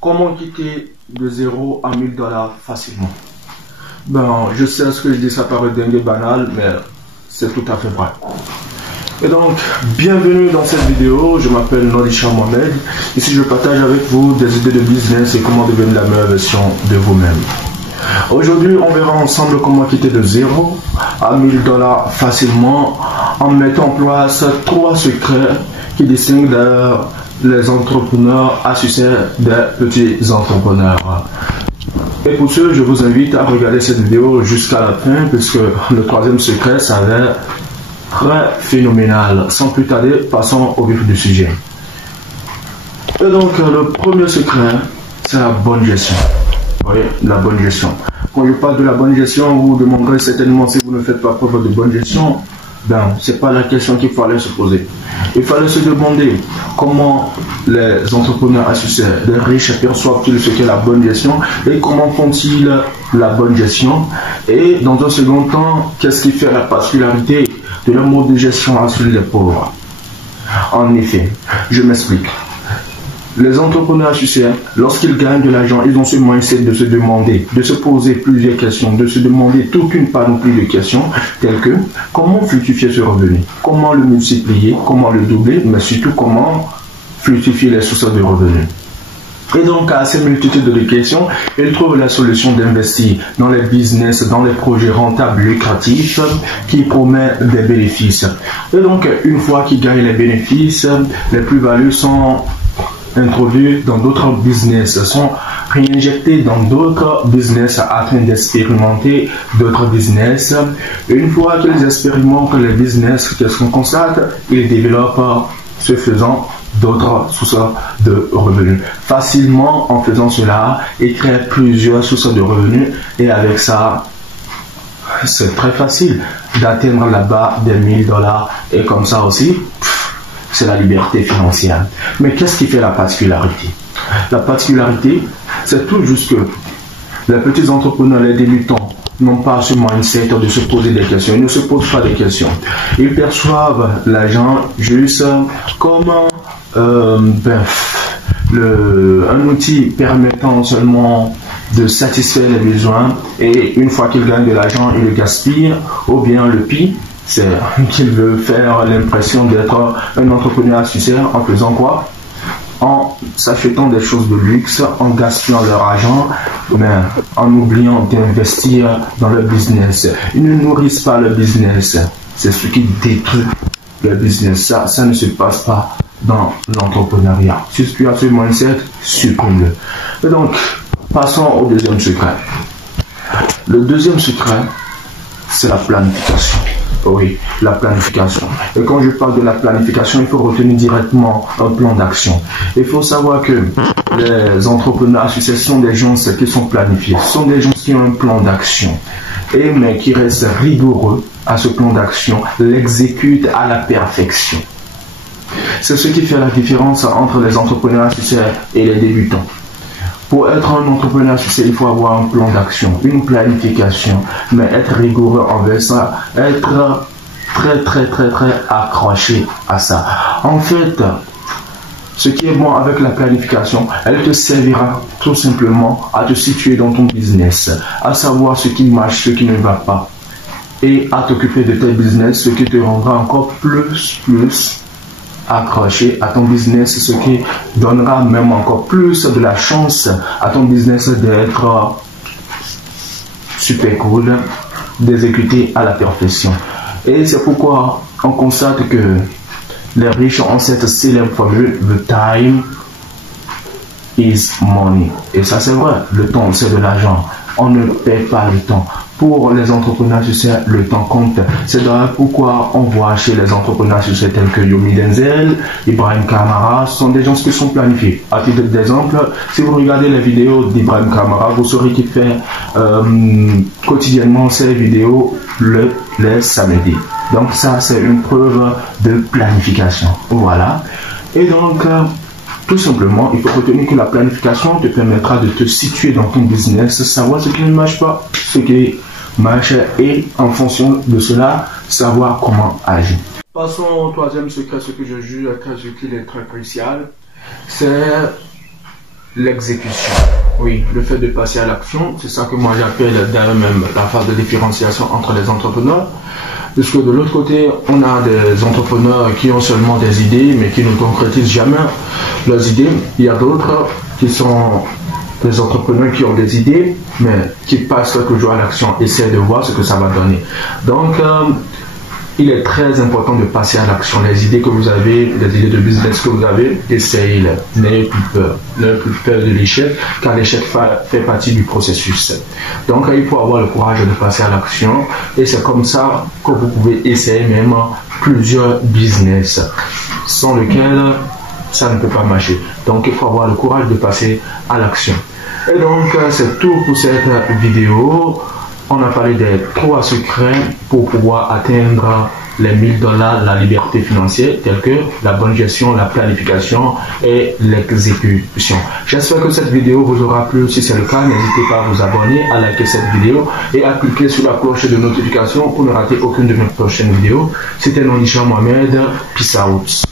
Comment quitter de 0 à 1000 $ facilement? Ben, je sais ce que je dis, ça paraît dingue et banal, mais c'est tout à fait vrai. Et donc, bienvenue dans cette vidéo. Je m'appelle Nordisha Mohamed. Ici, je partage avec vous des idées de business et comment devenir la meilleure version de vous-même. Aujourd'hui, on verra ensemble comment quitter de 0 à 1000 $ facilement en mettant en place 3 secrets qui distinguent d'ailleurs les entrepreneurs à succès des petits entrepreneurs. Et pour ce, je vous invite à regarder cette vidéo jusqu'à la fin, puisque le troisième secret s'avère très phénoménal. Sans plus tarder, passons au vif du sujet. Et donc, le premier secret, c'est la bonne gestion. Oui, la bonne gestion. Quand je parle de la bonne gestion, vous vous demanderez certainement si vous ne faites pas preuve de bonne gestion. Ben, c'est pas la question qu'il fallait se poser. Il fallait se demander comment les entrepreneurs à succès, les riches, perçoivent-ils ce qu'est la bonne gestion et comment font-ils la bonne gestion. Et dans un second temps, qu'est-ce qui fait la particularité de leur mode de gestion à celui des pauvres. En effet, je m'explique. Les entrepreneurs à succès, lorsqu'ils gagnent de l'argent, ils ont ce mindset de se demander, de se poser plusieurs questions, de se demander toute une panoplie de questions, telles que comment fructifier ce revenu, comment le multiplier, comment le doubler, mais surtout comment fructifier les sources de revenus. Et donc, à ces multitudes de questions, ils trouvent la solution d'investir dans les business, dans les projets rentables, lucratifs, qui promettent des bénéfices. Et donc, une fois qu'ils gagnent les bénéfices, les plus-values sont introduits dans d'autres business, sont réinjectés dans d'autres business afin d'expérimenter d'autres business. Une fois qu'ils expérimentent les business, qu'est-ce qu'on constate? Ils développent, ce faisant, d'autres sources de revenus. Facilement, en faisant cela, ils créent plusieurs sources de revenus et avec ça, c'est très facile d'atteindre la barre des 1000 $ et comme ça aussi, c'est la liberté financière. Mais qu'est-ce qui fait la particularité? La particularité, c'est tout juste que les petits entrepreneurs, les débutants, n'ont pas ce mindset de se poser des questions. Ils ne se posent pas des questions. Ils perçoivent l'argent juste comme un outil permettant seulement de satisfaire les besoins et une fois qu'ils gagnent de l'argent, ils le gaspillent ou bien le pillent. C'est qu'ils veulent faire l'impression d'être un entrepreneur à succès en faisant quoi? En s'achetant des choses de luxe, en gaspillant leur argent, mais en oubliant d'investir dans le business. Ils ne nourrissent pas le business. C'est ce qui détruit le business. Ça ne se passe pas dans l'entrepreneuriat. Si tu as ce mindset, supprime-le. Et donc, passons au deuxième secret. Le deuxième secret, c'est la planification. Oui, la planification. Et quand je parle de la planification, il faut retenir directement un plan d'action. Il faut savoir que les entrepreneurs à succès sont des gens qui sont planifiés, ce sont des gens qui ont un plan d'action, mais qui restent rigoureux à ce plan d'action, l'exécutent à la perfection. C'est ce qui fait la différence entre les entrepreneurs à succès et les débutants. Pour être un entrepreneur à succès, il faut avoir un plan d'action, une planification, mais être rigoureux envers ça, être très accroché à ça. En fait, ce qui est bon avec la planification, elle te servira tout simplement à te situer dans ton business, à savoir ce qui marche, ce qui ne va pas, et à t'occuper de tes business, ce qui te rendra encore plus accroché à ton business, ce qui donnera même encore plus de la chance à ton business d'être super cool, d'exécuter à la perfection. Et c'est pourquoi on constate que les riches ont cette célèbre formule: the time is money. Et ça c'est vrai, le temps c'est de l'argent. On ne paie pas le temps. Pour les entrepreneurs sur le temps compte. C'est d'ailleurs pourquoi on voit chez les entrepreneurs sur tels que Yomi Denzel, Ibrahim Kamara, ce sont des gens qui sont planifiés. À titre d'exemple, si vous regardez les vidéos d'Ibrahim Kamara, vous saurez qu'il fait quotidiennement ces vidéos les samedis. Donc ça, c'est une preuve de planification. Voilà. Et donc, tout simplement, il faut retenir que la planification te permettra de te situer dans ton business, savoir ce qui ne marche pas, ce qui marche et en fonction de cela, savoir comment agir. Passons au troisième secret, ce que je juge très utile et très crucial, c'est l'exécution. Oui, le fait de passer à l'action, c'est ça que moi j'appelle d'ailleurs même la phase de différenciation entre les entrepreneurs. Parce que de l'autre côté, on a des entrepreneurs qui ont seulement des idées, mais qui ne concrétisent jamais leurs idées. Il y a d'autres qui sont des entrepreneurs qui ont des idées, mais qui passent toujours à l'action, essaient de voir ce que ça va donner. Donc, il est très important de passer à l'action. Les idées que vous avez, les idées de business que vous avez, essayez-les. N'ayez plus peur. N'ayez plus peur de l'échec, car l'échec fait partie du processus. Donc, il faut avoir le courage de passer à l'action. Et c'est comme ça que vous pouvez essayer même plusieurs business, sans lesquels ça ne peut pas marcher. Donc, il faut avoir le courage de passer à l'action. Et donc, c'est tout pour cette vidéo. On a parlé des 3 secrets pour pouvoir atteindre les $1000, la liberté financière, tels que la bonne gestion, la planification et l'exécution. J'espère que cette vidéo vous aura plu. Si c'est le cas, n'hésitez pas à vous abonner, à liker cette vidéo et à cliquer sur la cloche de notification pour ne rater aucune de mes prochaines vidéos. C'était Nonishah Mohamed. Peace out.